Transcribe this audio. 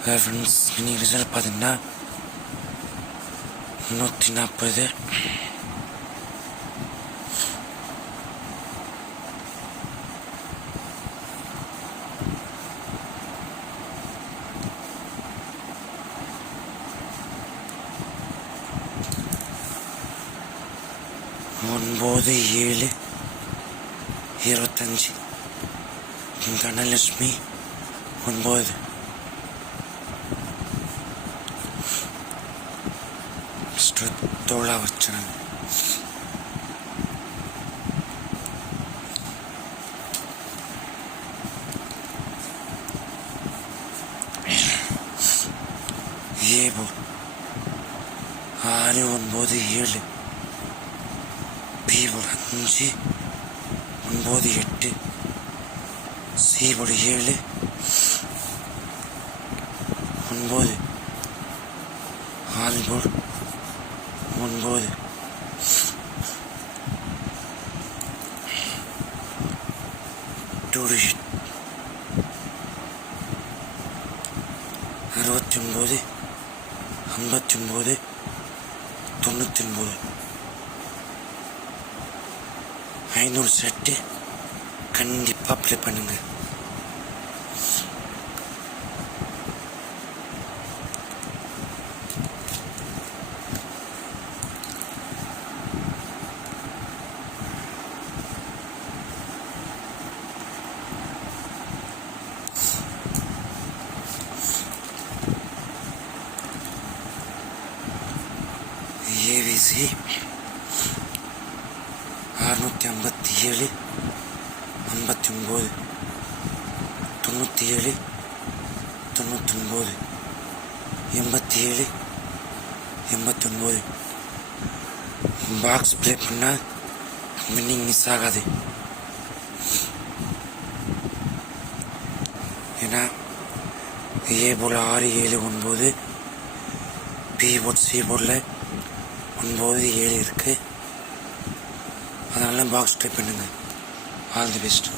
Friends இன்னைக்கு result பார்த்தீங்கன்னா நூற்றி நாற்பது ஒன்பது ஏழு இருபத்தஞ்சி கனலட்சுமி ஒன்பது தோழா வச்சாங்க ஏழு ஆறு ஒன்பது ஏழு பீபோர்டு அஞ்சு ஒன்பது எட்டு சீபோர்டு ஏழு ஒன்பது ஆறு ஆல்போர்டு ஒன்பது டூ டிஜிட் அறுபத்தி ஒம்பது ஐம்பத்தி ஒம்பது தொண்ணூற்றி ஒன்பது ஐநூறு செட்டு கண்டிப்பாக அப்ளை பண்ணுங்க ஏவிசி அறுநூற்றி ஐம்பத்தி ஏழு ஐம்பத்தி ஒம்பது தொண்ணூற்றி ஏழு தொண்ணூற்றி ஒம்பது எண்பத்தி ஏழு எண்பத்தி ஒம்பது பாக்ஸ் ப்ளே பண்ணால் வின்னிங் மிஸ் ஆகாது. ஏன்னா ஏ போல் ஆறு ஏழு ஒன்பது பி போர்ட் சி போர்டில் ஒம்பது ஏழு இருக்குது அதனால பாக்ஸ் ட்ரை பண்ணுங்கள் ஆல் தி பெஸ்ட்